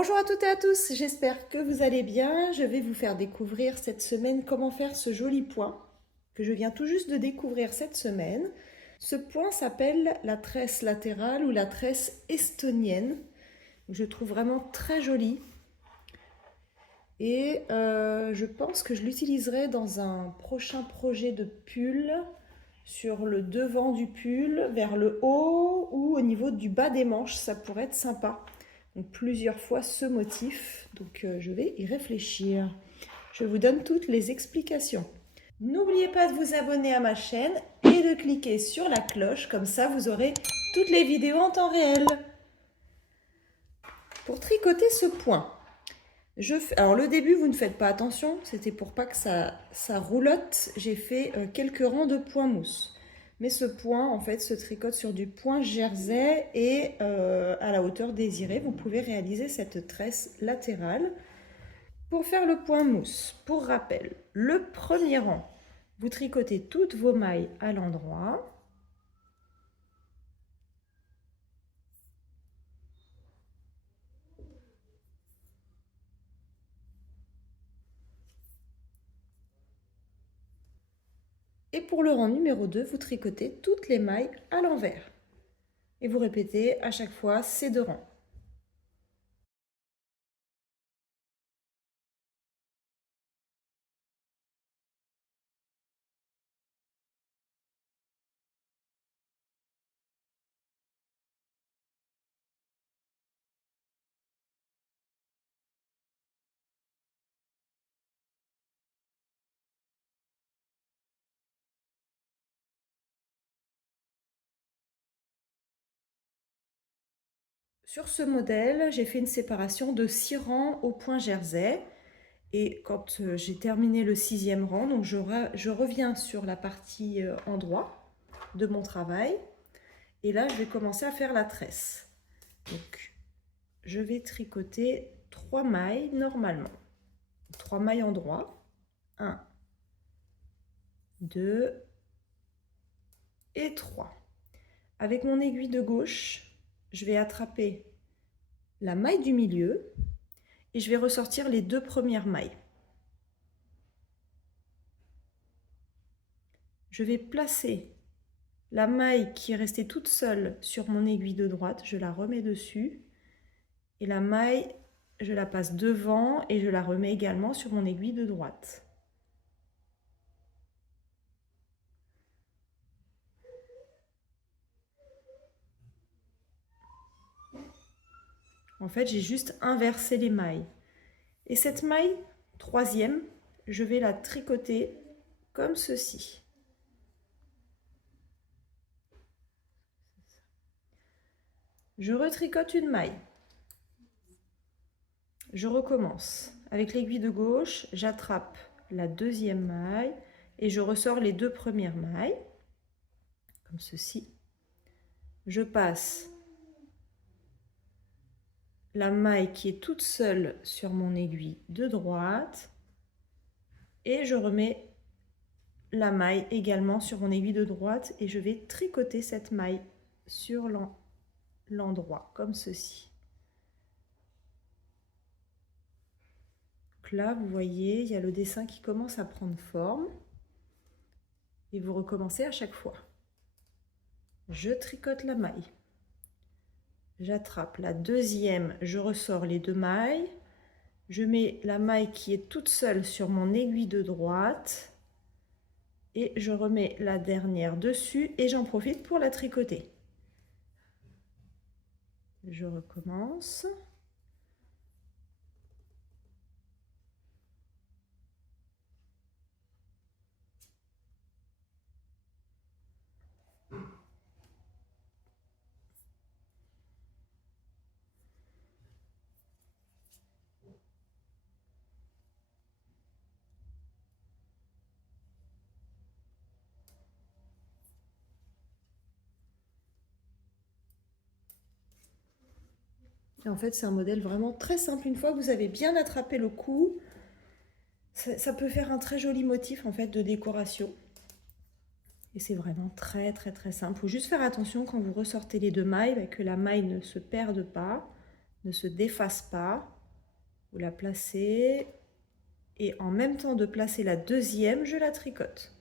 Bonjour à toutes et à tous, j'espère que vous allez bien. Je vais vous faire découvrir cette semaine comment faire ce joli point que je viens tout juste de découvrir cette semaine. Ce point s'appelle la tresse latérale ou la tresse estonienne. Je trouve vraiment très jolie et je pense que je l'utiliserai dans un prochain projet de pull sur le devant du pull, vers le haut ou au niveau du bas des manches, ça pourrait être sympa. Donc plusieurs fois ce motif, donc je vais y réfléchir. Je vous donne toutes les explications. N'oubliez pas de vous abonner à ma chaîne et de cliquer sur la cloche, comme ça vous aurez toutes les vidéos en temps réel. Pour tricoter ce point, alors le début vous ne faites pas attention, c'était pour pas que ça roulotte, j'ai fait quelques rangs de point mousse. Mais ce point en fait se tricote sur du point jersey et à la hauteur désirée, vous pouvez réaliser cette tresse latérale. Pour faire le point mousse, pour rappel, le premier rang, vous tricotez toutes vos mailles à l'endroit. Et pour le rang numéro 2, vous tricotez toutes les mailles à l'envers. Et vous répétez à chaque fois ces deux rangs. Sur ce modèle, j'ai fait une séparation de 6 rangs au point jersey. Et quand j'ai terminé le 6e rang, donc je reviens sur la partie endroit de mon travail. Et là, je vais commencer à faire la tresse. Donc, je vais tricoter 3 mailles normalement. 3 mailles endroit. 1, 2 et 3. Avec mon aiguille de gauche, je vais attraper la maille du milieu et je vais ressortir les 2 premières mailles. Je vais placer la maille qui est restée toute seule sur mon aiguille de droite, je la remets dessus. Et la maille, je la passe devant et je la remets également sur mon aiguille de droite. En fait, j'ai juste inversé les mailles. Et cette maille, 3e, je vais la tricoter comme ceci. Je retricote une maille. Je recommence. Avec l'aiguille de gauche, j'attrape la 2e maille et je ressors les 2 premières mailles, comme ceci. Je passe la maille qui est toute seule sur mon aiguille de droite et je remets la maille également sur mon aiguille de droite et je vais tricoter cette maille sur l'endroit comme ceci. Donc là vous voyez, il y a le dessin qui commence à prendre forme et vous recommencez à chaque fois. Je tricote la maille, j'attrape la 2e, je ressors les 2 mailles, je mets la maille qui est toute seule sur mon aiguille de droite et je remets la dernière dessus et j'en profite pour la tricoter. Je recommence. Et en fait, c'est un modèle vraiment très simple. Une fois que vous avez bien attrapé le coup, ça peut faire un très joli motif en fait de décoration. Et c'est vraiment très très très simple. Il faut juste faire attention quand vous ressortez les 2 mailles, que la maille ne se perde pas. ne se défasse pas. Vous la placez et en même temps de placer la deuxième, je la tricote.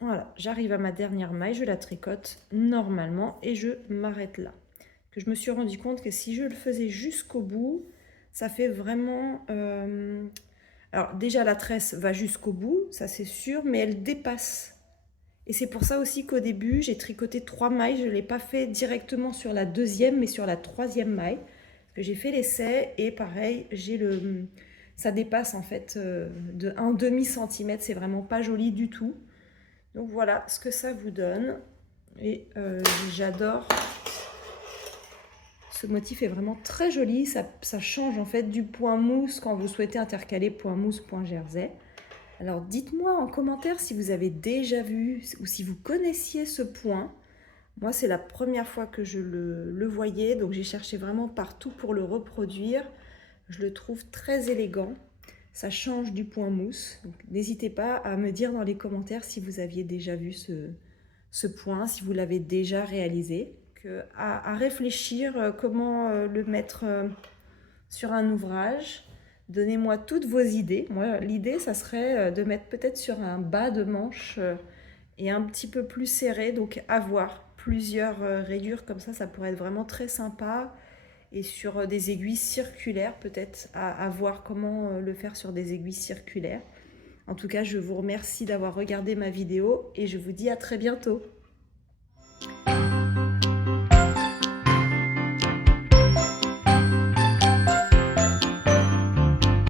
Voilà, j'arrive à ma dernière maille, je la tricote normalement et je m'arrête là. Que je me suis rendu compte que si je le faisais jusqu'au bout, ça fait vraiment... Alors déjà la tresse va jusqu'au bout, ça c'est sûr, mais elle dépasse. Et c'est pour ça aussi qu'au début, j'ai tricoté 3 mailles, je ne l'ai pas fait directement sur la deuxième, mais sur la troisième maille. Parce que j'ai fait l'essai et pareil, ça dépasse en fait de 1,5 cm, c'est vraiment pas joli du tout. Donc voilà ce que ça vous donne. Et j'adore. Ce motif est vraiment très joli. Ça change en fait du point mousse quand vous souhaitez intercaler point mousse, point jersey. Alors dites-moi en commentaire si vous avez déjà vu ou si vous connaissiez ce point. Moi, c'est la première fois que je le voyais, donc j'ai cherché vraiment partout pour le reproduire. Je le trouve très élégant. Ça change du point mousse. N'hésitez pas à me dire dans les commentaires si vous aviez déjà vu ce point, si vous l'avez déjà réalisé. À réfléchir comment le mettre sur un ouvrage. Donnez-moi toutes vos idées. Moi, l'idée, ça serait de mettre peut-être sur un bas de manche et un petit peu plus serré, donc avoir plusieurs rayures comme ça pourrait être vraiment très sympa. Et sur des aiguilles circulaires, peut-être à voir comment le faire sur des aiguilles circulaires. En tout cas, je vous remercie d'avoir regardé ma vidéo et je vous dis à très bientôt.